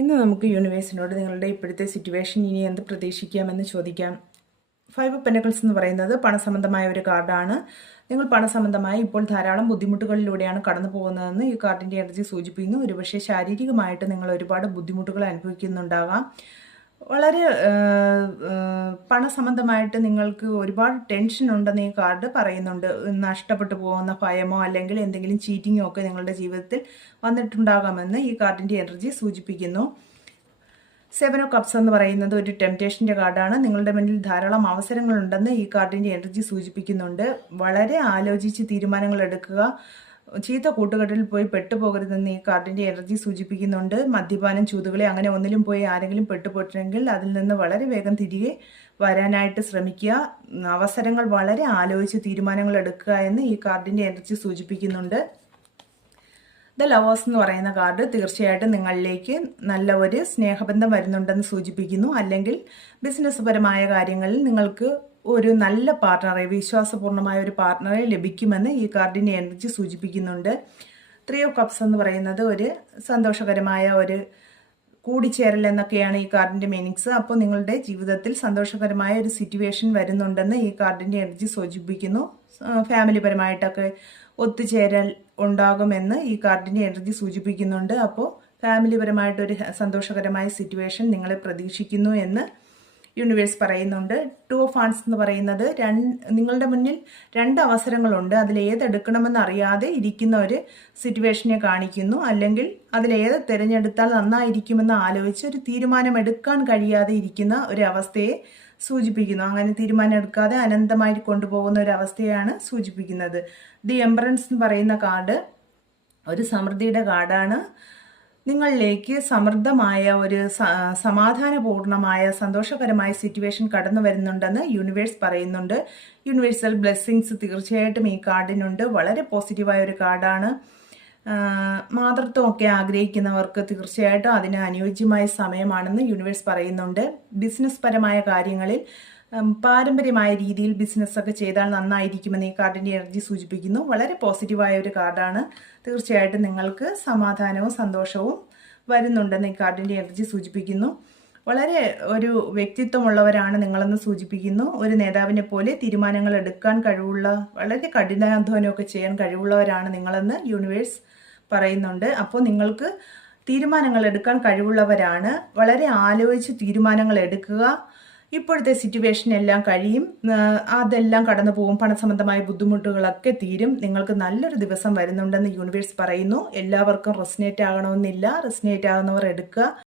ഇന്ന് നമുക്ക് യൂണിവേഴ്സിനോട് നിങ്ങളുടെ ഇപ്പോഴത്തെ സിറ്റുവേഷൻ ഇനി എന്ത് പ്രതീക്ഷിക്കാമെന്ന് ചോദിക്കാം. 5 ഓഫ് പെന്റക്കിൾസ് എന്ന് പറയുന്നത് പണസംബന്ധമായ ഒരു കാർഡാണ്. നിങ്ങൾ പണസംബന്ധമായി ഇപ്പോൾ ധാരാളം ബുദ്ധിമുട്ടുകളിലൂടെയാണ് കടന്നു പോകുന്നതെന്ന് ഈ കാർഡിൻ്റെ എനർജി സൂചിപ്പിക്കുന്നു. ഒരുപക്ഷെ ശാരീരികമായിട്ട് നിങ്ങൾ ഒരുപാട് ബുദ്ധിമുട്ടുകൾ അനുഭവിക്കുന്നുണ്ടാകാം. വളരെ പണസംബന്ധമായിട്ട് നിങ്ങൾക്ക് ഒരുപാട് ടെൻഷൻ ഉണ്ടെന്ന് ഈ കാർഡ് പറയുന്നുണ്ട്. നഷ്ടപ്പെട്ടു പോകുന്ന ഭയമോ അല്ലെങ്കിൽ എന്തെങ്കിലും ചീറ്റിങ്ങോ ഒക്കെ നിങ്ങളുടെ ജീവിതത്തിൽ വന്നിട്ടുണ്ടാകാമെന്ന് ഈ കാർഡിൻ്റെ എനർജി സൂചിപ്പിക്കുന്നു. 7 ഓഫ് കപ്സ് എന്ന് പറയുന്നത് ഒരു ടെംപ്റ്റേഷൻ്റെ കാർഡാണ്. നിങ്ങളുടെ മുന്നിൽ ധാരാളം അവസരങ്ങളുണ്ടെന്ന് ഈ കാർഡിൻ്റെ എനർജി സൂചിപ്പിക്കുന്നുണ്ട്. വളരെ ആലോചിച്ച് തീരുമാനങ്ങൾ എടുക്കുക. ചീത്ത കൂട്ടുകെട്ടിൽ പോയി പെട്ടുപോകരുതെന്ന് ഈ കാർഡിൻ്റെ എനർജി സൂചിപ്പിക്കുന്നുണ്ട്. മദ്യപാനം, ചൂതുകളി അങ്ങനെ ഒന്നിലും പോയി ആരെങ്കിലും പെട്ടുപോയിട്ടുണ്ടെങ്കിൽ അതിൽ നിന്ന് വളരെ വേഗം തിരികെ വരാനായിട്ട് ശ്രമിക്കുക. അവസരങ്ങൾ വളരെ ആലോചിച്ച് തീരുമാനങ്ങൾ എടുക്കുക എന്ന് ഈ കാർഡിൻ്റെ എനർജി സൂചിപ്പിക്കുന്നുണ്ട്. ദ ലവേഴ്സ് എന്ന് പറയുന്ന കാർഡ് തീർച്ചയായിട്ടും നിങ്ങളിലേക്ക് നല്ല ഒരു സ്നേഹബന്ധം വരുന്നുണ്ടെന്ന് സൂചിപ്പിക്കുന്നു. അല്ലെങ്കിൽ ബിസിനസ് പരമായ കാര്യങ്ങളിൽ നിങ്ങൾക്ക് ഒരു നല്ല പാർട്ട്ണറെ, വിശ്വാസപൂർണമായ ഒരു പാർട്ട്ണറെ ലഭിക്കുമെന്ന് ഈ കാർഡിൻ്റെ എനർജി സൂചിപ്പിക്കുന്നുണ്ട്. 3 ഓഫ് കപ്സ് എന്ന് പറയുന്നത് ഒരു സന്തോഷകരമായ ഒരു കൂടിച്ചേരൽ എന്നൊക്കെയാണ് ഈ കാർഡിൻ്റെ മീനിങ്സ്. അപ്പോൾ നിങ്ങളുടെ ജീവിതത്തിൽ സന്തോഷകരമായ ഒരു സിറ്റുവേഷൻ വരുന്നുണ്ടെന്ന് ഈ കാർഡിൻ്റെ എനർജി സൂചിപ്പിക്കുന്നു. ഫാമിലി പരമായിട്ടൊക്കെ ഒത്തുചേരൽ ഉണ്ടാകുമെന്ന് ഈ കാർഡിൻ്റെ എനർജി സൂചിപ്പിക്കുന്നുണ്ട്. അപ്പോൾ ഫാമിലി പരമായിട്ടൊരു സന്തോഷകരമായ സിറ്റുവേഷൻ നിങ്ങളെ പ്രതീക്ഷിക്കുന്നു എന്ന് യൂണിവേഴ്സ് പറയുന്നുണ്ട്. 2 ഓഫ് വാൻഡ്സ് എന്ന് പറയുന്നത് നിങ്ങളുടെ മുന്നിൽ 2 അവസരങ്ങളുണ്ട്. അതിലേതെടുക്കണമെന്ന് അറിയാതെ ഇരിക്കുന്ന ഒരു സിറ്റുവേഷനെ കാണിക്കുന്നു. അല്ലെങ്കിൽ അതിലേത് തിരഞ്ഞെടുത്താൽ നന്നായിരിക്കുമെന്ന് ആലോചിച്ച് ഒരു തീരുമാനമെടുക്കാൻ കഴിയാതെ ഇരിക്കുന്ന ഒരു അവസ്ഥയെ സൂചിപ്പിക്കുന്നു. അങ്ങനെ തീരുമാനം എടുക്കാതെ അനന്തമായി കൊണ്ടുപോകുന്ന ഒരു അവസ്ഥയാണ് സൂചിപ്പിക്കുന്നത്. ദി എംപറൻസ് എന്ന് പറയുന്ന കാർഡ് ഒരു സമൃദ്ധിയുടെ കാർഡാണ്. നിങ്ങളിലേക്ക് സമൃദ്ധമായ ഒരു സമാധാനപൂർണമായ സന്തോഷകരമായ സിറ്റുവേഷൻ കടന്നു വരുന്നുണ്ടെന്ന് യൂണിവേഴ്സ് പറയുന്നുണ്ട്. യൂണിവേഴ്സൽ ബ്ലെസ്സിങ്സ് തീർച്ചയായിട്ടും ഈ കാർഡിനുണ്ട്. വളരെ പോസിറ്റീവായ ഒരു കാർഡാണ്. മാതൃത്വമൊക്കെ ആഗ്രഹിക്കുന്നവർക്ക് തീർച്ചയായിട്ടും അതിന് അനുയോജ്യമായ സമയമാണെന്ന് യൂണിവേഴ്സ് പറയുന്നുണ്ട്. ബിസിനസ് പരമായ കാര്യങ്ങളിൽ പാരമ്പര്യമായ രീതിയിൽ ബിസിനസ്സൊക്കെ ചെയ്താൽ നന്നായിരിക്കുമെന്ന് ഈ കാർഡിൻ്റെ എനർജി സൂചിപ്പിക്കുന്നു. വളരെ പോസിറ്റീവായ ഒരു കാർഡാണ്. തീർച്ചയായിട്ടും നിങ്ങൾക്ക് സമാധാനവും സന്തോഷവും വരുന്നുണ്ടെന്ന് ഈ കാർഡിൻ്റെ എനർജി സൂചിപ്പിക്കുന്നു. വളരെ ഒരു വ്യക്തിത്വമുള്ളവരാണ് നിങ്ങളെന്ന് സൂചിപ്പിക്കുന്നു. ഒരു നേതാവിനെ പോലെ തീരുമാനങ്ങൾ എടുക്കാൻ കഴിവുള്ള, വളരെ കഠിനാധ്വാനമൊക്കെ ചെയ്യാൻ കഴിവുള്ളവരാണ് നിങ്ങളെന്ന് യൂണിവേഴ്സ് പറയുന്നുണ്ട്. അപ്പോൾ നിങ്ങൾക്ക് തീരുമാനങ്ങൾ എടുക്കാൻ കഴിവുള്ളവരാണ്. വളരെ ആലോചിച്ച് തീരുമാനങ്ങൾ എടുക്കുക. ഇപ്പോഴത്തെ സിറ്റുവേഷൻ എല്ലാം കഴിയും, അതെല്ലാം കടന്നു പോകും. പണസംബന്ധമായ ബുദ്ധിമുട്ടുകളൊക്കെ തീരും. നിങ്ങൾക്ക് നല്ലൊരു ദിവസം വരുന്നുണ്ടെന്ന് യൂണിവേഴ്സ് പറയുന്നു. എല്ലാവർക്കും റെസനേറ്റ് ആകണമെന്നില്ല. റെസനേറ്റ് ആകുന്നവർ എടുക്കുക.